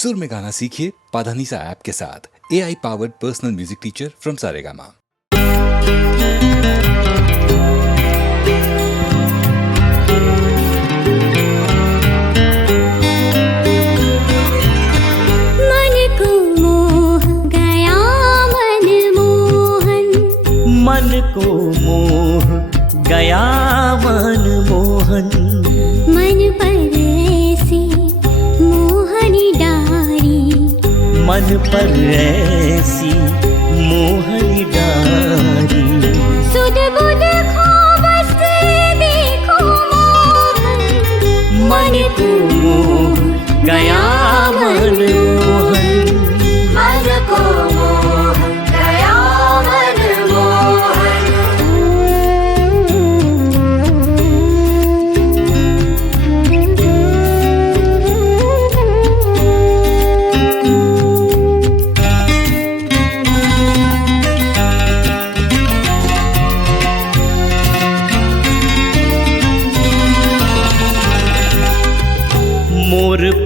सुर में गाना सीखिए पाधानीसा ऐप के साथ। AI powered personal music teacher from Saregama. पर ऐसी मोहनी डारी सुध बुध खो बस देखो मन को मोह गया मन मोहन मन को मोह गया मन मोहन।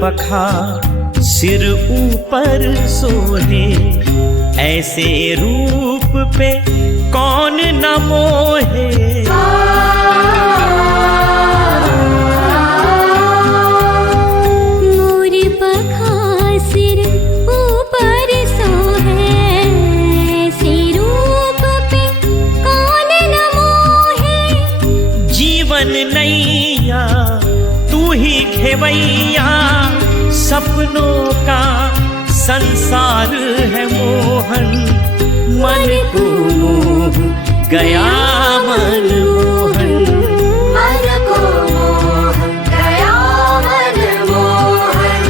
पखा सिर ऊपर सोहे ऐसे रूप पे कौन न मोहे। मोर पखा सिर ऊपर सोहे ऐसे रूप पे कौन न मोहे। जीवन नैया तू ही खेवैया सपनों का संसार है मोहन मन को मोह गया मन मोहन मन को मोह गया मन मोहन।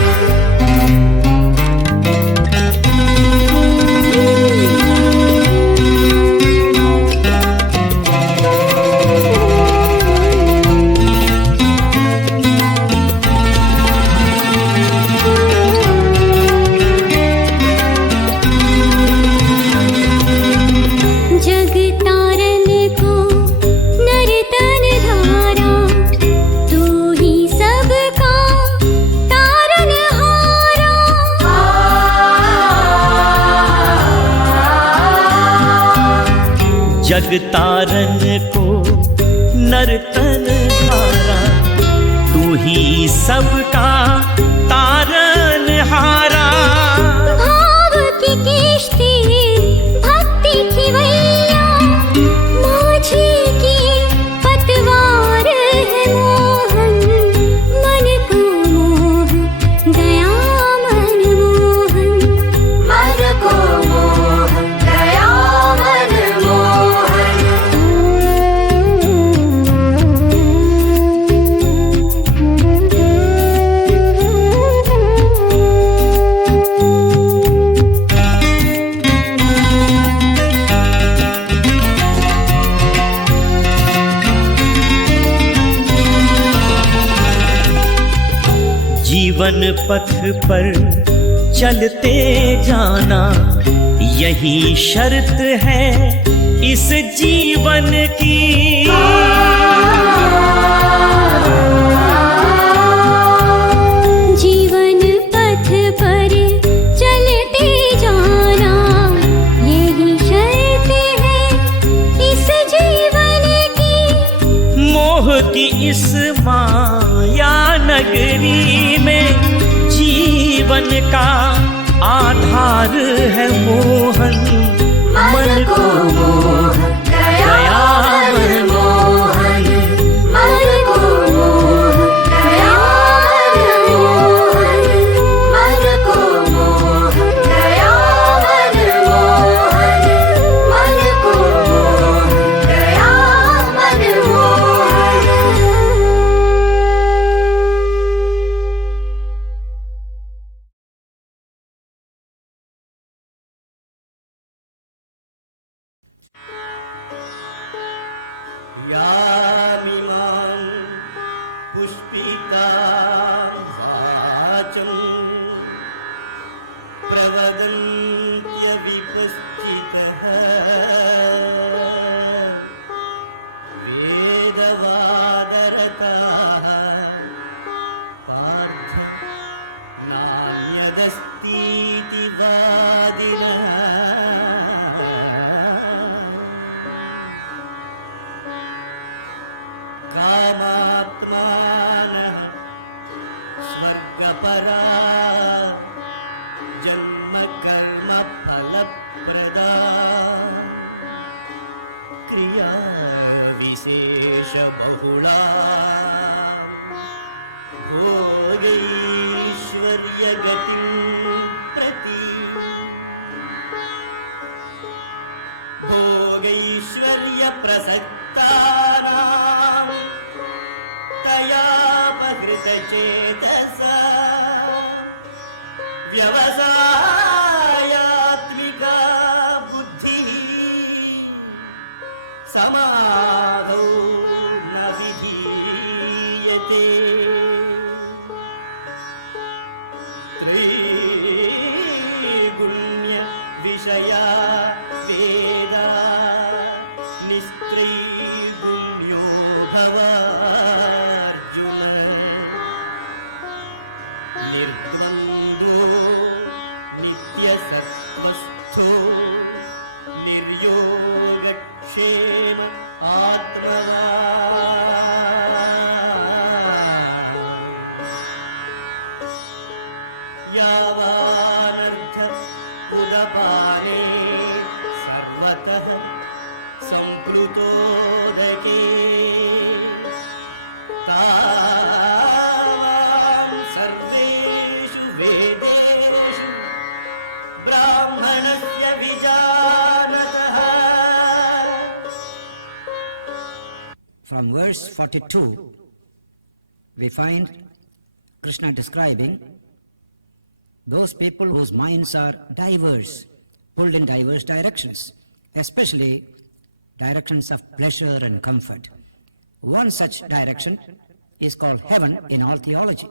जग तारन को नर्तन हारा तू ही सबका तारन हारा। भाव की किश्ती भक्ति की वैया माझी की पतवार है मोहन मन को मोह गया मन मोहन मन को मोह गया मन मोहन। जीवन पथ पर चलते जाना यही शर्त है इस जीवन की। जीवन पथ पर चलते जाना यही शर्त है इस जीवन की। मोह की इस माया नगरी में जीवन का आधार है मोहन मन को मोह गया मन मोहन मन को मोह गया मन मोहन मन को मोह गया मन मोहन मन को मोह गया मन मोहन। यामिमां पुष्पितां वाचं प्रवदन्त्यविपश्चितः वेदवादरताः पार्थ नान्यदस्तीति वादिनः कामात्मानः स्वर्गपरा जन्मकर्मफलप्रदा क्रियाविशेषबहुला भोगैश्वर्यगतिं प्रति भोगैश्वर्यप्रसक्तानां तयापहृतचेतसा व्यवसायात्मिका बुद्धिः समाधौ न विधीयते त्रैगुण्य विषया वेदा निस्त्रैगुण्यो भवार्जुन निर्द्वन्द्वो नित्यसत्त्वस्थो निर्योगक्षेम आत्मवान् यावानर्थ उदपाने सर्वतः सम्प्लुतोदके तावान् सर्वेषु वेदेषु ब्राह्मणस्य विजानतः. From verse 42, we find Krishna describing those people whose minds are diverse, pulled in diverse directions, especially directions of pleasure and comfort. One such direction is called heaven in all theology.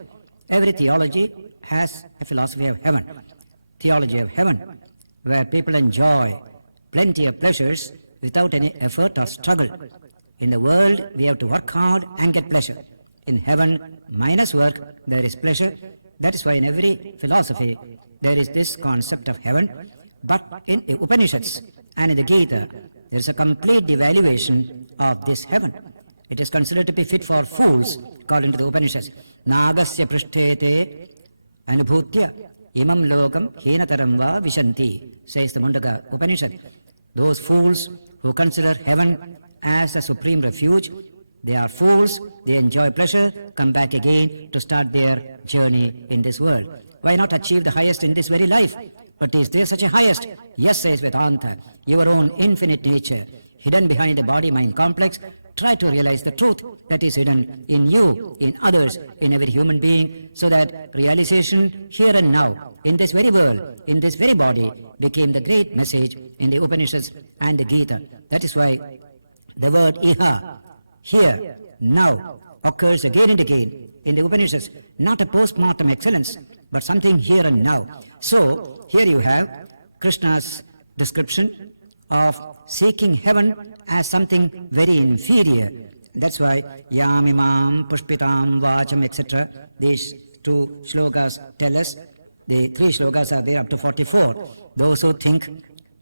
Every theology has a philosophy of heaven, theology of heaven, where people enjoy plenty of pleasures without any effort or struggle. In the world, we have to work hard and get pleasure. In heaven, minus work, there is pleasure. That is why in every philosophy, there is this concept of heaven. But in the Upanishads and in the Gita, there is a complete devaluation of this heaven. It is considered to be fit for fools, according to the Upanishads. Nagasya prishtete anubhutya imam lokam henataram va vishanti, says the Mundaka Upanishad. Those fools who consider heaven as a supreme refuge, they are fools, they enjoy pleasure, come back again to start their journey in this world. Why not achieve the highest in this very life? But is there such a highest? Yes, says Vedanta, your own infinite nature, hidden behind the body-mind complex. Try to realize the truth that is hidden in you, in others, in every human being, so that realization here and now, in this very world, in this very body, became the great message in the Upanishads and the Gita. That is why the word iha, here, now, occurs again and again in the Upanishads, not a post-mortem excellence, but something here and now. So, here you have Krishna's description of seeking heaven as something very inferior. That's why Yamimam, Pushpitam, Vacham, etc. These two shlokas tell us, the three shlokas are there up to 44. Those who think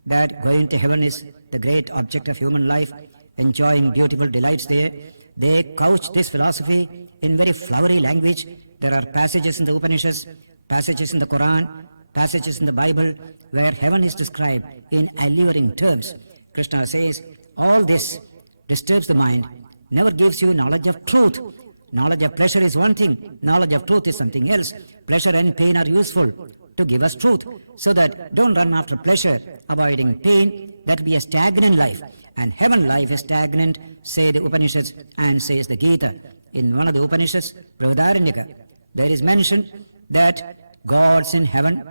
that going to heaven is the great object of human life, enjoying beautiful delights there, they couch this philosophy in very flowery language. There are passages in the Upanishads, passages in the Quran, passages in the Bible, where heaven is described in alluring terms. Krishna says, all this disturbs the mind, never gives you knowledge of truth. Knowledge of pleasure is one thing, knowledge of truth is something else. Pleasure and pain are useful to give us truth, so that don't run after pleasure, avoiding pain. That will be a stagnant life. And heaven life is stagnant, say the Upanishads and says the Gita. In one of the Upanishads, Brihadaranyaka, there is mention that gods in heaven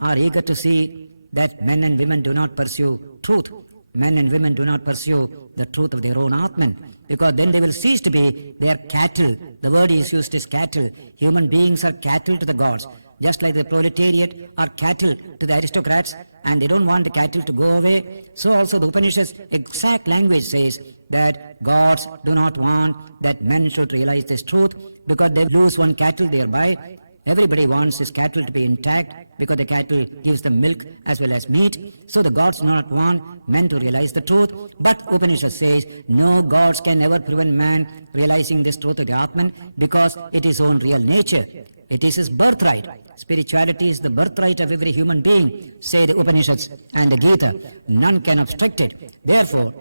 are eager to see that men and women do not pursue truth. Men and women do not pursue the truth of their own Atman, because then they will cease to be their cattle. The word is used as cattle. Human beings are cattle to the gods, just like the proletariat are cattle to the aristocrats, and they don't want the cattle to go away. So also the Upanishad's exact language says that gods do not want that men should realize this truth, because they lose one cattle thereby, Everybody wants his cattle to be intact because the cattle gives them milk as well as meat. So the gods do not want men to realize the truth. But Upanishad says, no gods can ever prevent man realizing this truth of the Atman because it is his own real nature. It is his birthright. Spirituality is the birthright of every human being, say the Upanishads and the Gita. None can obstruct it. Therefore,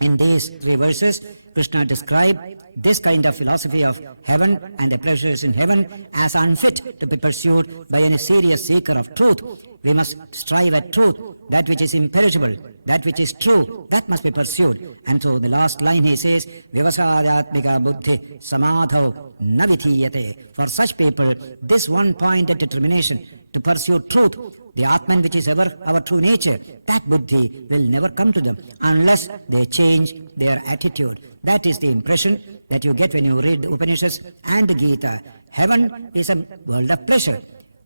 in these 3 verses, Krishna described this kind of philosophy of heaven and the pleasures in heaven as unfit to be pursued by any serious seeker of truth. We must strive at truth, that which is imperishable, that which is true, that must be pursued. And so the last line he says, Vivasadhyatmika buddhi samadhau na vithiyate. For such people, this one-pointed determination to pursue truth, the Atman which is ever our true nature, that buddhi will never come to them unless they change their attitude. That is the impression that you get when you read the Upanishads and the Gita. Heaven is a world of pleasure.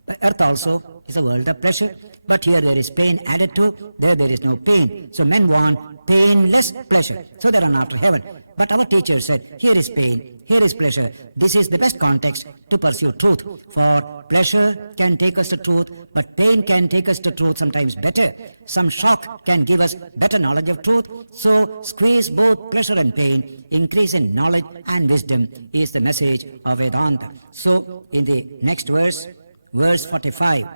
But earth also is a world of pleasure. But here there is pain added to, there is no pain. So men want painless pleasure. So they run after heaven. But our teacher said, here is pain, here is pleasure. This is the best context to pursue truth. For pleasure can take us to truth, but pain can take us to truth sometimes better. Some shock can give us better knowledge of truth. So squeeze both pleasure and pain. Increase in knowledge and wisdom is the message of Vedanta. So in the next verse, verse 45,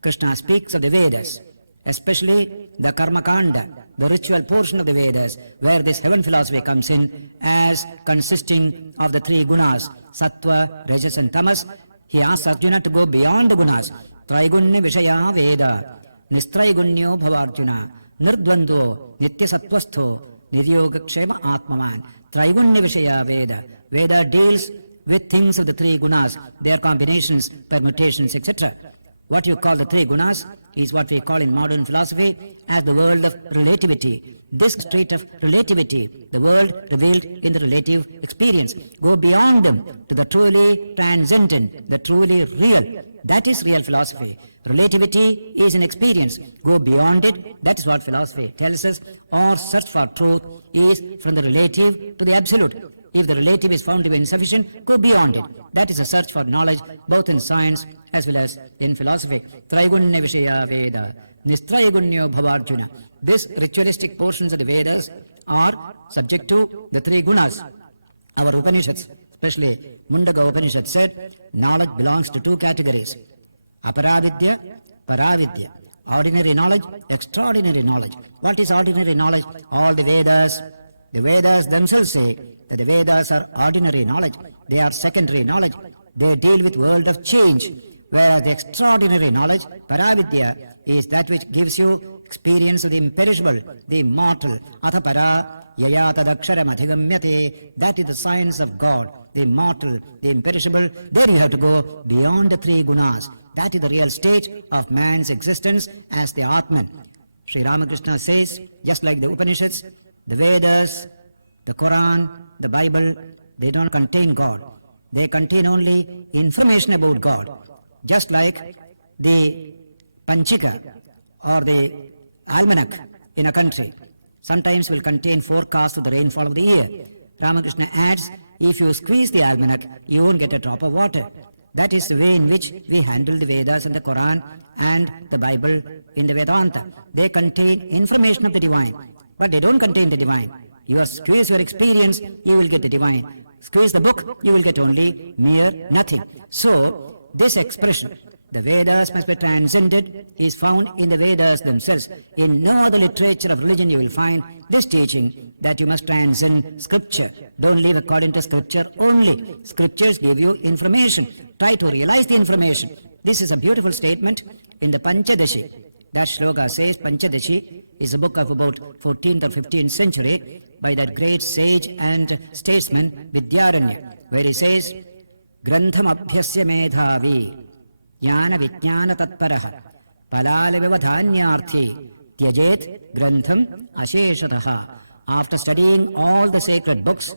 Krishna speaks of the Vedas, especially the Karma Kanda, the ritual portion of the Vedas, where this heaven philosophy comes in as consisting of the 3 gunas, Sattva, Rajas and Tamas. He asks Arjuna to go beyond the gunas. Traigunya Vishaya Veda, Nistraigunya Bhavarjuna, Nirdvandvo, Nityasattwastho, Niryogakshema Atmaman. Traigunya Vishaya Veda. Veda deals with things of the 3 gunas, their combinations, permutations, etc. What you call the 3 gunas is what we call in modern philosophy as the world of relativity. This state of relativity, the world revealed in the relative experience, go beyond them to the truly transcendent, the truly real. That is real philosophy. Relativity is an experience. Go beyond it. That is what philosophy tells us. Or search for truth is from the relative to the absolute. If the relative is found to be insufficient, go beyond it. That is a search for knowledge, both in science as well as in philosophy. Traigunya Vishaya Veda, Nistraigunya Bhavarjuna. These ritualistic portions of the Vedas are subject to the 3 gunas. Our Upanishads, especially Mundaga Upanishad, said knowledge belongs to 2 categories: Aparavidya, Paravidya. Ordinary knowledge, extraordinary knowledge. What is ordinary knowledge? All the Vedas themselves say that the Vedas are ordinary knowledge. They are secondary knowledge. They deal with world of change. Whereas the extraordinary knowledge, Paravidya, is that which gives you experience of the imperishable, the immortal. Atha para yaya tadaksharam adhigamyate. That is the science of God, the immortal, the imperishable. There you have to go beyond the 3 gunas. That is the real state of man's existence as the Atman. Sri Ramakrishna says, just like the Upanishads, the Vedas, the Quran, the Bible, they don't contain God. They contain only information about God. Just like the Panchika or the almanac in a country sometimes will contain forecasts of the rainfall of the year. Ramakrishna adds, if you squeeze the almanac, you won't get a drop of water. That is the way in which we handle the Vedas and the Quran and the Bible in the Vedanta. They contain information of the divine, but they don't contain the divine. You squeeze your experience, you will get the divine. Squeeze the book, you will get only mere nothing. So, this expression, the Vedas must be transcended, is found in the Vedas themselves. In no other literature of religion you will find this teaching that you must transcend Scripture. Don't live according to Scripture only. Scriptures give you information. Try to realize the information. This is a beautiful statement in the Panchadashi. That shloka says, Panchadashi is a book of about 14th or 15th century by that great sage and statesman Vidyaranya, where he says, Grantham abhyasya medhavi jnana vijnana tatparaha palala vivadhanyarthi tyajet grantham asheshataha. After studying all the sacred books,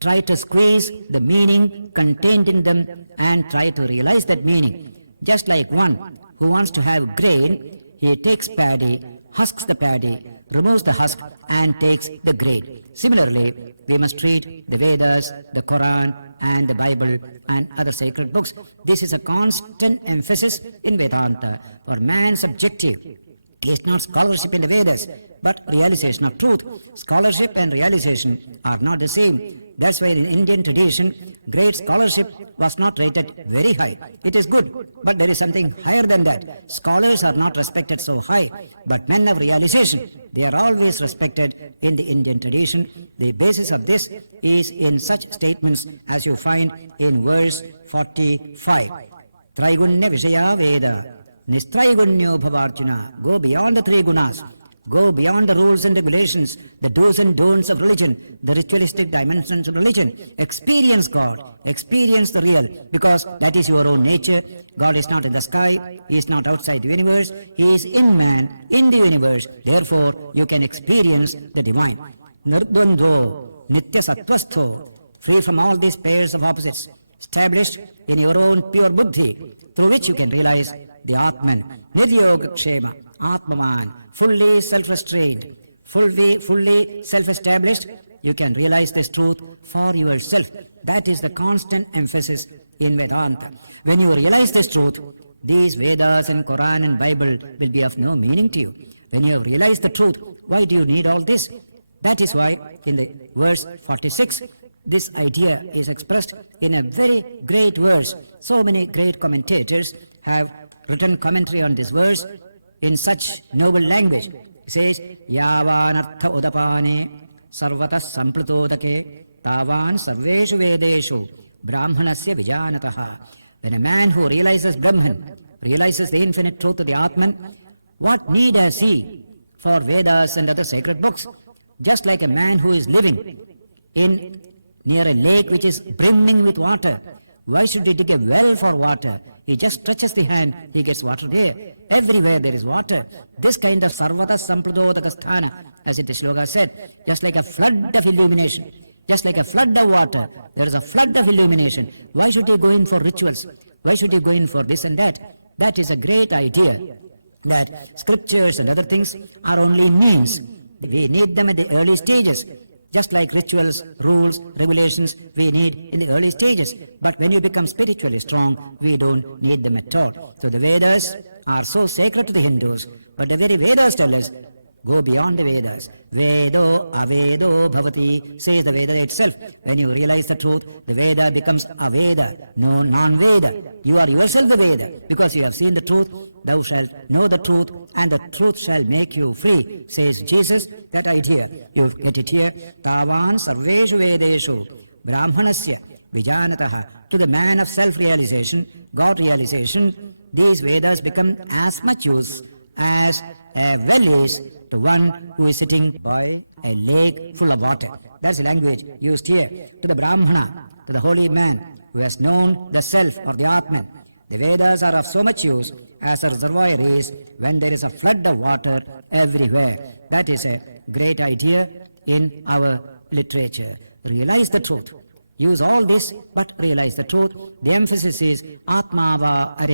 try to squeeze the meaning contained in them and try to realize that meaning. Just like one who wants to have grain, he takes paddy, husks the paddy, removes the husk and takes the grain. Similarly, we must treat the Vedas, the Quran and the Bible and other sacred books. This is a constant emphasis in Vedanta. For man's objective is not scholarship in the Vedas, but realization of truth. Scholarship and realization are not the same. That's why in Indian tradition, great scholarship was not rated very high. It is good, but there is something higher than that. Scholars are not respected so high, but men of realization, they are always respected in the Indian tradition. The basis of this is in such statements as you find in verse 45. Traigunya Vishaya Veda, Nistraigunyo Bhavarjuna. Go beyond the three gunas. Go beyond the rules and regulations, the do's and don'ts of religion, the ritualistic dimensions of religion. Experience God, experience the real, because that is your own nature. God is not in the sky, He is not outside the universe, He is in man, in the universe. Therefore, you can experience the divine. Nirdvandvo, Nitya Sattvastho, free from all these pairs of opposites, established in your own pure buddhi, through which you can realize the Atman. Niryogakshema, Atmaman, fully self-restrained, fully self-established, you can realize this truth for yourself. That is the constant emphasis in Vedanta. When you realize this truth, these Vedas and Quran and Bible will be of no meaning to you. When you have realized the truth, why do you need all this? That is why in the verse 46, this idea is expressed in a very great verse. So many great commentators have written commentary on this verse in such noble language. It says, Yavanartha udapane sarvatas samplutodake tavan sarveshu vedeshu brahmanasya vijanataha. When a man who realizes Brahman, realizes the infinite truth of the Atman, what need has he for Vedas and other sacred books? Just like a man who is living in near a lake which is brimming with water, why should he dig a well for water? He just stretches the hand, he gets water there. Everywhere there is water. This kind of sarvata sampludodakasthana, as it is Shloka said, just like a flood of illumination, just like a flood of water, there is a flood of illumination. Why should he go in for rituals? Why should he go in for this and that? That is a great idea, that scriptures and other things are only means. We need them at the early stages. Just like rituals, rules, regulations, we need in the early stages. But when you become spiritually strong, we don't need them at all. So the Vedas are so sacred to the Hindus, but the very Vedas tell us, go beyond the Vedas. Vedo avedo bhavati, says the Veda itself. When you realize the truth, the Veda becomes aveda, no non-Veda. You are yourself the Veda, because you have seen the truth. Thou shalt know the truth, and the truth shall make you free, says Jesus. That idea, you get it here. Tavan sarveshu vedeshu brahmanasya vijanataha. To the man of self-realization, God-realization, these Vedas become as much use as a well is to one who is sitting by a lake full of water. That's the language used here. To the Brahmana, to the holy man who has known the self or the Atman, the Vedas are of so much use as a reservoir is when there is a flood of water everywhere. That is a great idea in our literature. Realize the truth. Use all this, but realize the truth. The emphasis is Atmava Are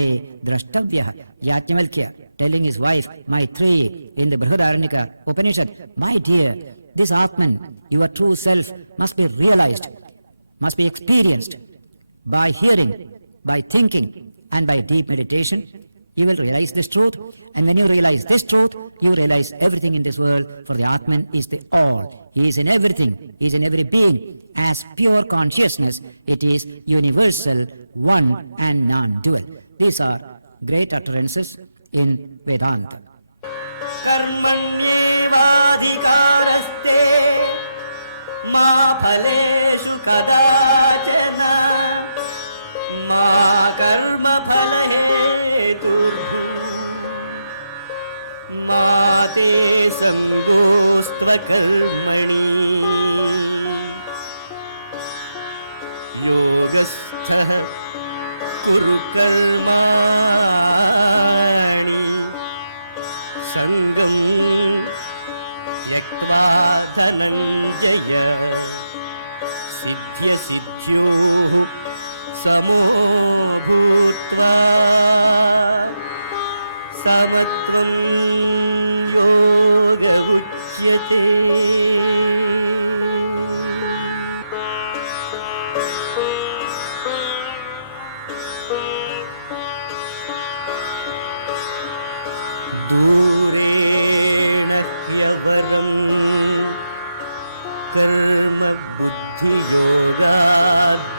Drashtavyah. Yajnavalkya telling his wife, Maitreyi, in the Brihadaranyaka Upanishad, my dear, this Atman, your true self, must be realized, must be experienced by hearing, by thinking, and by deep meditation. You will realize this truth, and when you realize this truth, you realize everything in this world, for the Atman is the all. He is in everything, he is in every being. As pure consciousness, it is universal, one and non-dual. These are great utterances in Vedanta. Karmanyevadhikaraste ma phaleshu kadachana ma karma phalaheturbhu ma te sangostva karmani yogastha kuru karmani sangam tyaktva dhananjaya siddhya siddhyo samo bhutva samatvam yoga uchyate. दूरेण ह्यवरं कर्म बुद्धियोगात्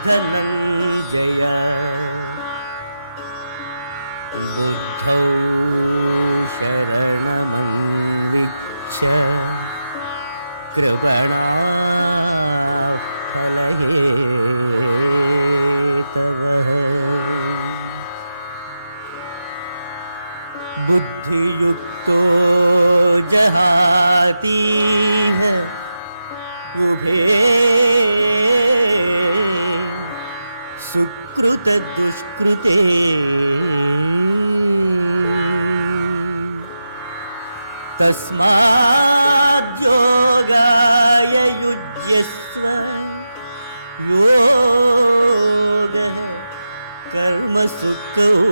धनञ्जय बुद्धौ शरणमन्विच्छ कृपणाः फलहेतवः बुद्धियुक्तो जहातीह उभे सुकृतदुष्कृते तस्माद्योगाय युज्यस्व योगः कर्मसु कौशलम्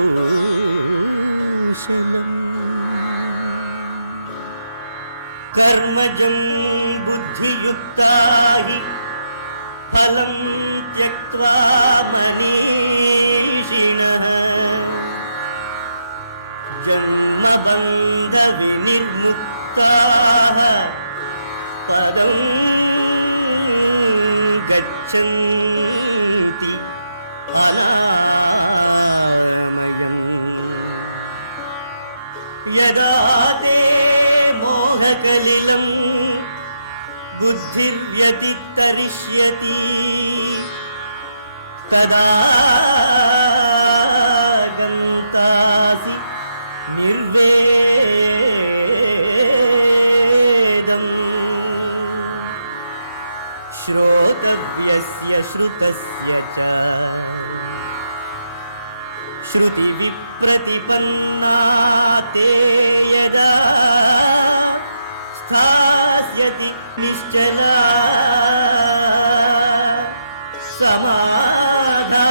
कर्मजं बुद्धियुक्ता हि फलं त्यक्त्वा मनीषिणः जन्मबन्धविनिर्मुक्ताः पदं गच्छन्ति अनामयम् यदा ते मोहकलिलं बुद्धिर्व्यतितरिष्यति तदा गन्तासि निर्वेदम् श्रोतव्यस्य श्रुतस्य च श्रुतिविप्रतिपन्ना ते यदा स्थास्यति निश्चला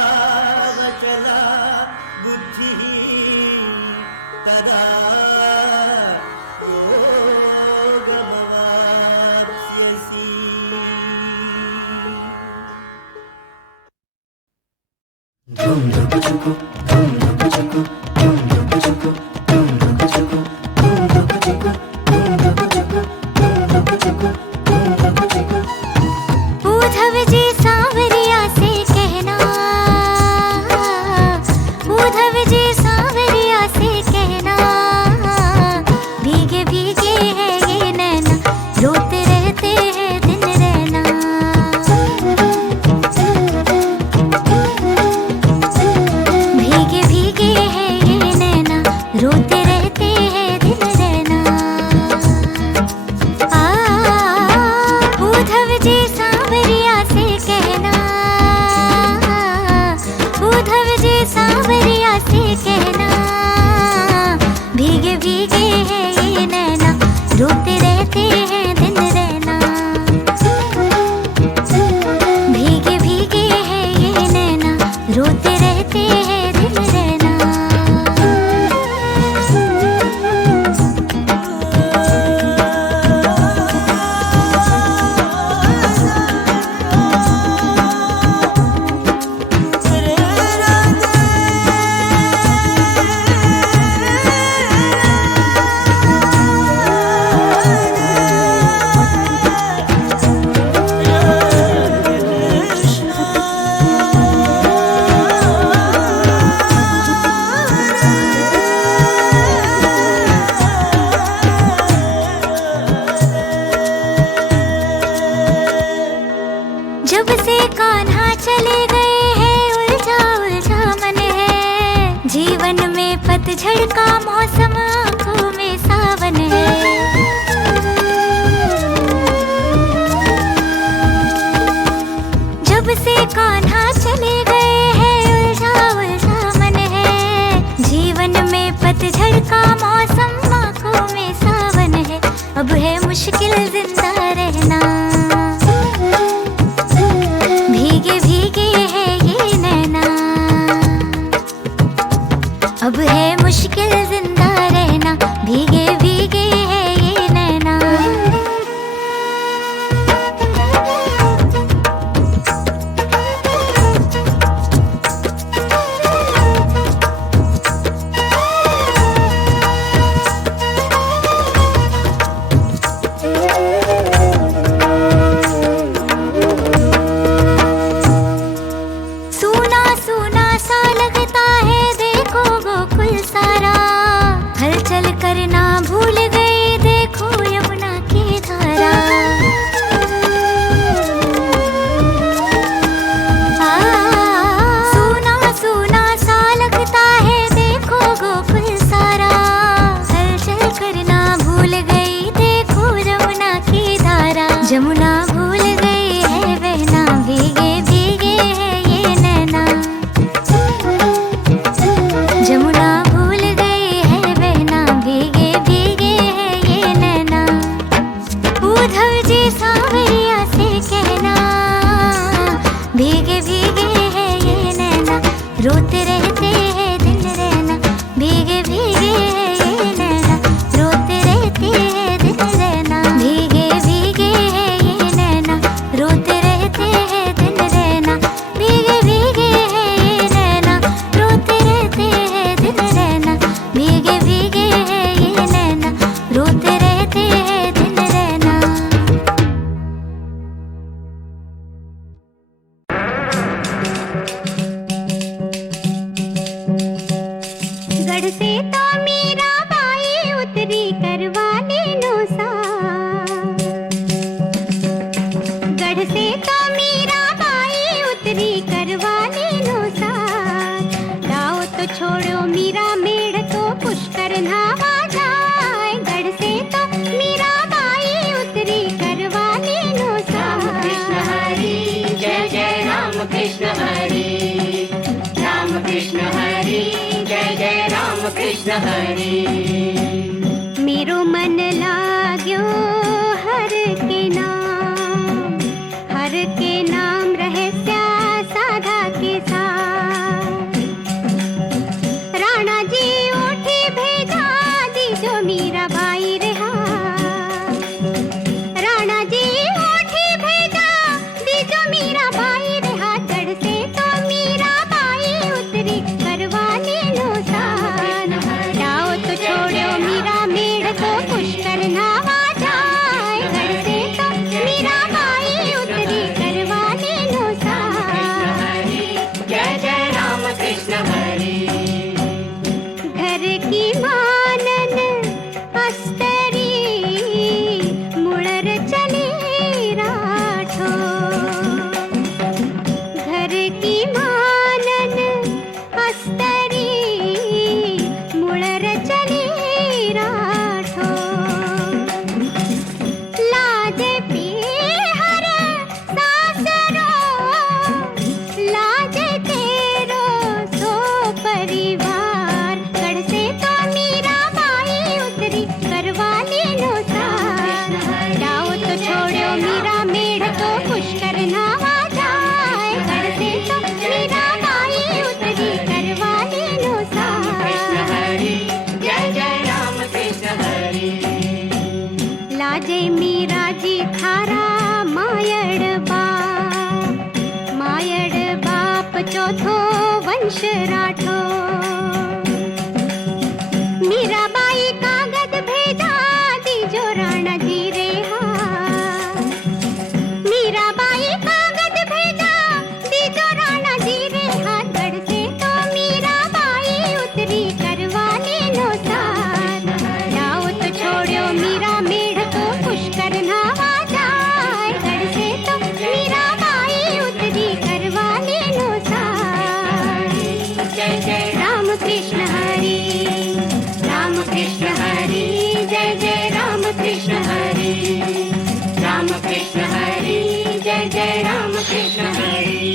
समाधावचला बुद्धिः तदा योगमवाप्स्यसि धूम धुक चुको धूम धुक चुको धूम धुक चुको धूम धुक चुको धूम धुक चुको धूम धुक चुको धूम धुक चुको धूम धुक चुको उद्धव जी सांवरिया से कहना उद्धव जी सांवरिया से कहना भीगे भीगे है ये नैना रोते रहते हैं दिन रहना भीगे भीगे है ये नैना रोते रहते हैं दिन रहना उद्धव जी सांवरिया से कहना उद्धव जी सांवरिया से कहना भीगे भीगे है ये नैना रोते रहते हैं दिन रहना भीगे भीगे है ये नैना रोते रहते हैं दिन रहना जब से कान्हा चले गए हैं उलझा उलझा मन है जीवन में पतझड़ का मौसम आंखों में सावन है जब से कान्हा चले गए हैं उलझा उलझा मन है जीवन में पतझड़ का मौसम आंखों में सावन है अब है मुश्किल जिंदा रहना भीगे भीगे है ये नैना अब है मुश्किल जिंदा रहना कृष्ण हरे। मेरो मन लाग्यो हर के नाम रहस्य साधा के साथ। राणा जी उठी भेजा दी जो मीरा बाई रहा। राणा जी उठी भेजा दी जो मीरा बाई रहा। चढ़ से तो मीरा बाई उतरी करवा ले लो सहारा। जाओ तो छोड़ो मीरा मेढ़ को पुष्कर नहावा जाए। गढ़ से तो मीरा बाई उतरी करवा ले लो सहारा। जय जय राम कृष्ण हरे। घर की मानन अस्तरी मुड़र चले राठो। घर की मानन अस्तरी मुड़र चले राठो। लाजे पीहर सासरो लाजे तेरो सो परिवार। गढ़ से तो मीरा बाई उतरी करवा ले लो सार। जाओ तो छोड़ो मीरा मेढ़ को पुष्कर नहावा जाए। गढ़ से तो मीरा बाई उतरी करवा ले लो सार। जय जय राम कृष्ण हरे। लाजे मीरा जी थारा मायड़ बाप चौथो वंश राठो। मीरा बाई कागज भेजा दी जो राणा जी रेहा। मीरा बाई कागज भेजा दी जो राणा जी रेहा। गढ़ से तो मीरा बाई उतरी करवा ले लो सार। जाओ तो छोड़ो मीरा मेढ़ को पुष्कर नहावा जाए। गढ़ से तो मीरा बाई उतरी करवा ले लो सार। जय जय राम कृष्ण हरे। राम कृष्ण हरे। जय जय राम कृष्ण हरे। राम कृष्ण हरे। जय जय राम कृष्ण हरे।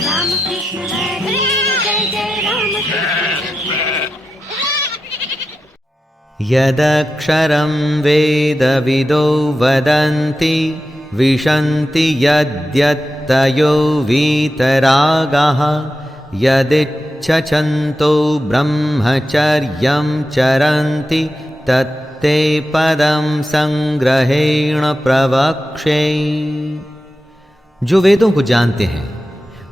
राम कृष्ण हरे। जय जय राम कृष्ण। यदक्षरं वेदविदो वदन्ति विशन्ति यद्यत्तयो वीतरागः। यदिच्छन्तो ब्रह्मचर्यं चरन्ति तत्ते पदं संग्रहेण प्रवक्षे। जो वेदों को जानते हैं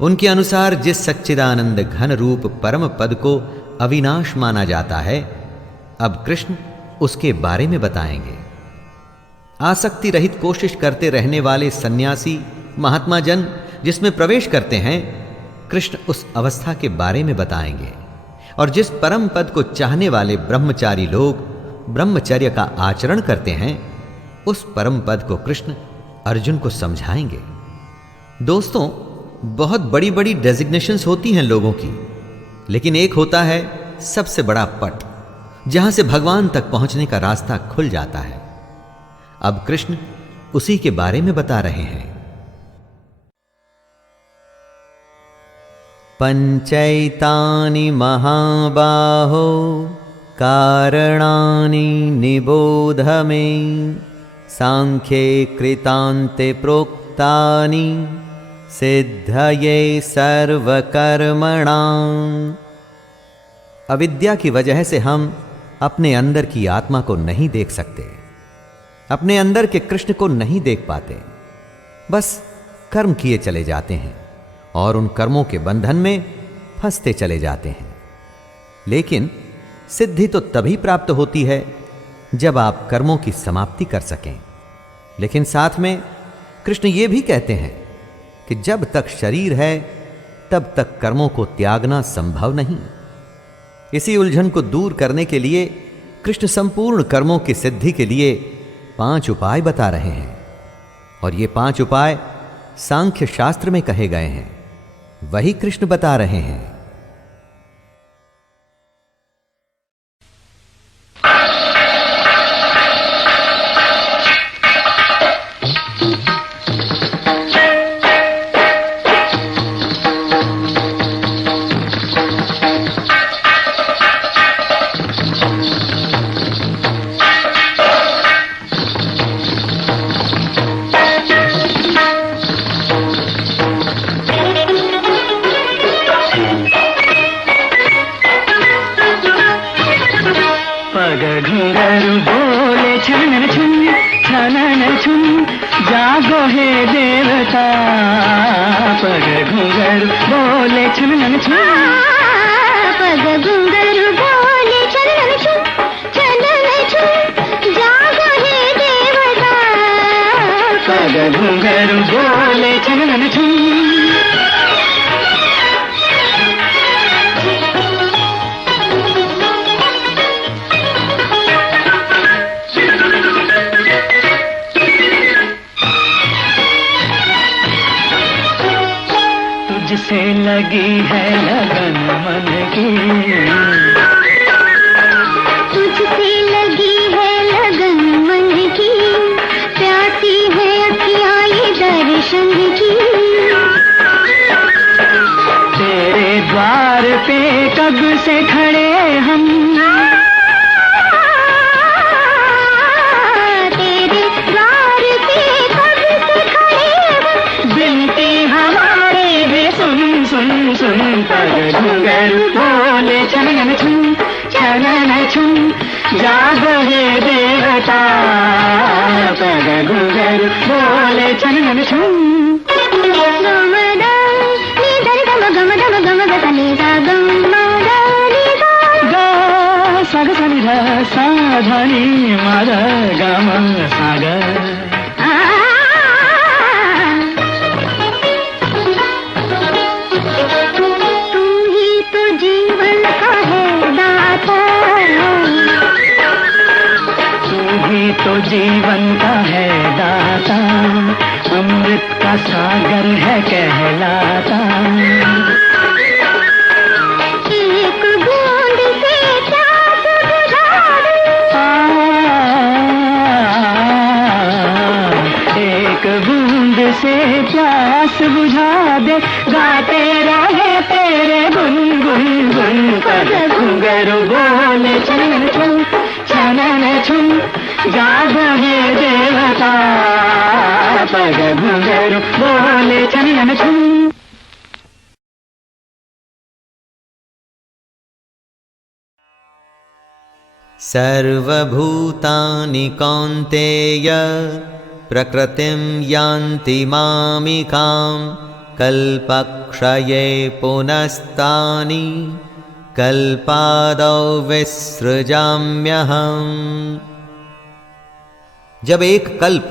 उनके अनुसार जिस सच्चिदानंद घन रूप परम पद को अविनाश माना जाता है, अब कृष्ण उसके बारे में बताएंगे। आसक्ति रहित कोशिश करते रहने वाले सन्यासी महात्मा जन जिसमें प्रवेश करते हैं, कृष्ण उस अवस्था के बारे में बताएंगे। और जिस परम पद को चाहने वाले ब्रह्मचारी लोग ब्रह्मचर्य का आचरण करते हैं, उस परम पद को कृष्ण अर्जुन को समझाएंगे। दोस्तों, बहुत बड़ी बड़ी डेजिग्नेशंस होती हैं लोगों की, लेकिन एक होता है सबसे बड़ा पट, जहां से भगवान तक पहुंचने का रास्ता खुल जाता है। अब कृष्ण उसी के बारे में बता रहे हैं। पंचैतानि महाबाहो कारणानि निबोध मे। सांख्ये कृतान्ते प्रोक्तानि सिद्धये सर्वकर्मणां। अविद्या की वजह से हम अपने अंदर की आत्मा को नहीं देख सकते, अपने अंदर के कृष्ण को नहीं देख पाते, बस कर्म किए चले जाते हैं और उन कर्मों के बंधन में फंसते चले जाते हैं। लेकिन सिद्धि तो तभी प्राप्त होती है जब आप कर्मों की समाप्ति कर सकें। लेकिन साथ में कृष्ण ये भी कहते हैं कि जब तक शरीर है तब तक कर्मों को त्यागना संभव नहीं। इसी उलझन को दूर करने के लिए कृष्ण संपूर्ण कर्मों की सिद्धि के लिए 5 उपाय बता रहे हैं। और ये 5 उपाय सांख्य शास्त्र में कहे गए हैं, वही कृष्ण बता रहे हैं। पग घुंघरू बोले छनन छुन जागो हे देवता। पग घुंघरू बोले छनन छुन, पग घुंघरू बोले छनन छुन जागो हे देवता। पग घुंघरू बोले छनन छुन। तुझसे लगी है लगन मन की, तुझसे लगी है लगन मन की, प्यासी है अखियाँ ये दर्शन की। तेरे द्वार पे कब से खड़े हम, तेरे द्वार पे कब से खड़े हम, बिनती हमारे भी सुन सुन सुन। पग घुंघरू बोले छनन छुन जागो हे देवता। पग घुंघरू बोले छनन छुन। साग सनि ध सा धनि मद गम सागर। तू ही तो जीवन का है दाता, तू ही तो जीवन का है दाता, अमृत का सागर है कहलाता। एक बूंद से प्यास बुझा दे, एक बूंद से प्यास बुझा दे, गाते रहे तेरे गुन गुन गुन। पग घुंघरू बोले छनन छुन जागो हे देवता। पग घुंघरू बोले छनन छुन। सर्वभूतानि कौन्तेय प्रकृतिं यान्ति मामिकां, कल्पक्षये पुनस्तानि कल्पादौ विसृजाम्यहम्। जब एक कल्प,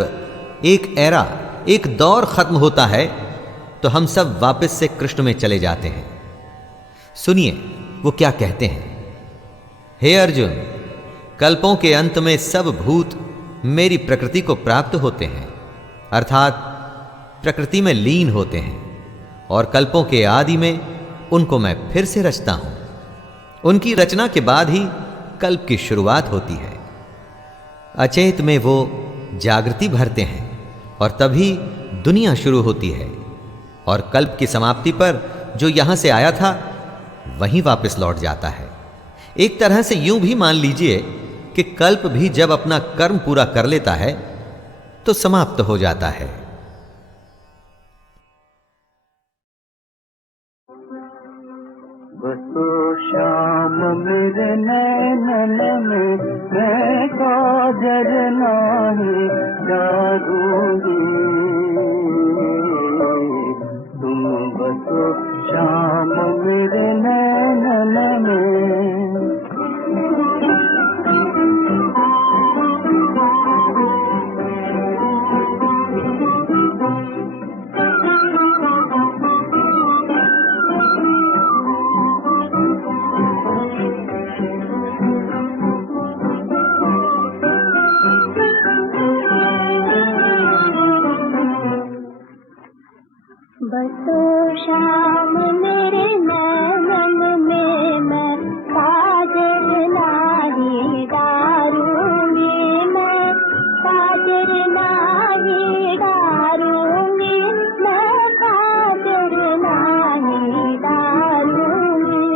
एक एरा, एक दौर खत्म होता है तो हम सब वापस से कृष्ण में चले जाते हैं। सुनिए वो क्या कहते हैं। हे अर्जुन, कल्पों के अंत में सब भूत मेरी प्रकृति को प्राप्त होते हैं, अर्थात प्रकृति में लीन होते हैं, और कल्पों के आदि में उनको मैं फिर से रचता हूं। उनकी रचना के बाद ही कल्प की शुरुआत होती है। अचेत में वो जागृति भरते हैं और तभी दुनिया शुरू होती है, और कल्प की समाप्ति पर जो यहां से आया था वहीं वापस लौट जाता है। एक तरह से यूं भी मान लीजिए कि कल्प भी जब अपना कर्म पूरा कर लेता है तो समाप्त हो जाता है। बसो शाम मेरे नैनन में, मैं काजर नहीं डालूंगी। तुम बसो शाम मेरे नैनन में। बसो शाम मेरे नैनन में, मैं काजल नाही डारूंगी। मैं काजल नाही डारूंगी, मैं काजल नाही डारूंगी।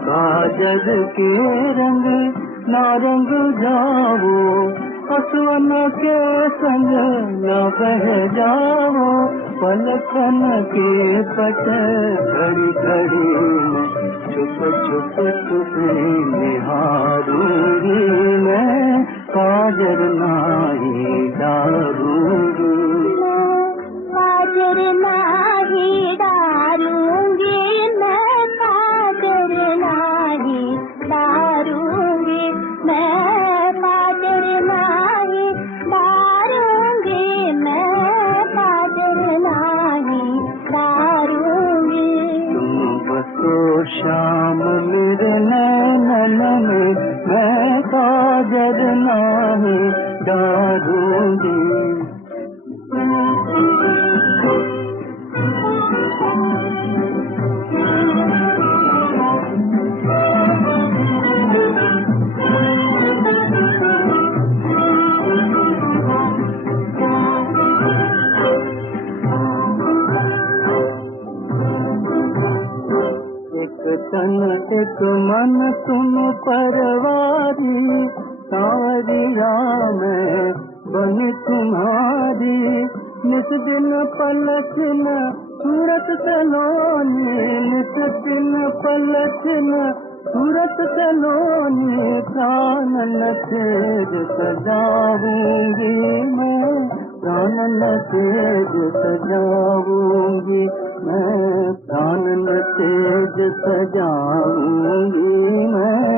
काजल के रंग नारंग जाओ, स्वन के संग न बह जाओ, पलकन के पट घड़ी घड़ी में छुप छुप छुपे निहारूंगी मैं, काजर नाही डारूंगी, काजर नाही डारूंगी मैं, काजर नाही डारूंगी मैं, काजर नाही डारूंगी मैं, काजर नाही डारूंगी। तुम बसो शाम मेरे नैनन में, मैं काजर नाही डारूंगी। तन एक मन तुम परवारी, सारिया में बनी तुम्हारी, नित दिन पलटन सूरत सलोनी, नित दिन पलटन सूरत सलोनी, प्राण न तेज सजाऊंगी मैं, प्राण न तेज सजाऊंगी मैं, प्राण न तेज सजाऊंगी मैं,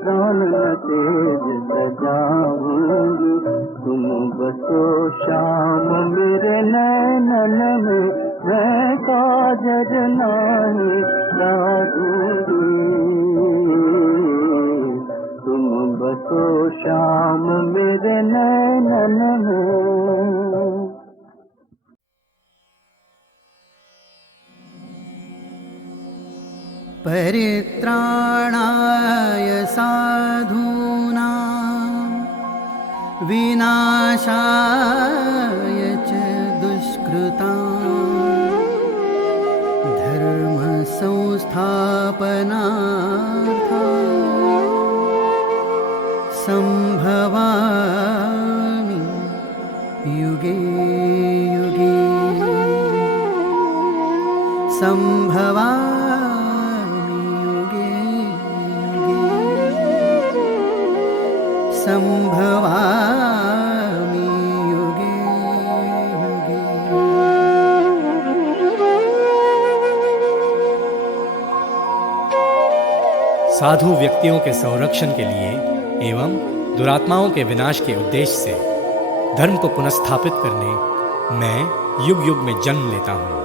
प्राण न तेज सजाऊंगी। तुम बसो शाम मेरे नैनन में, मैं काजर नाही डारूंगी। तुम बसो शाम मेरे नैनन में। परित्राणाय साधूनां विनाशाय च दुष्कृतां, धर्म संस्थापनार्थं संभवामि युगे युगे, संभवामि साधु व्यक्तियों के संरक्षण के लिए एवं दुरात्माओं के विनाश के उद्देश्य से धर्म को पुनः स्थापित करने मैं युग युग में जन्म लेता हूँ।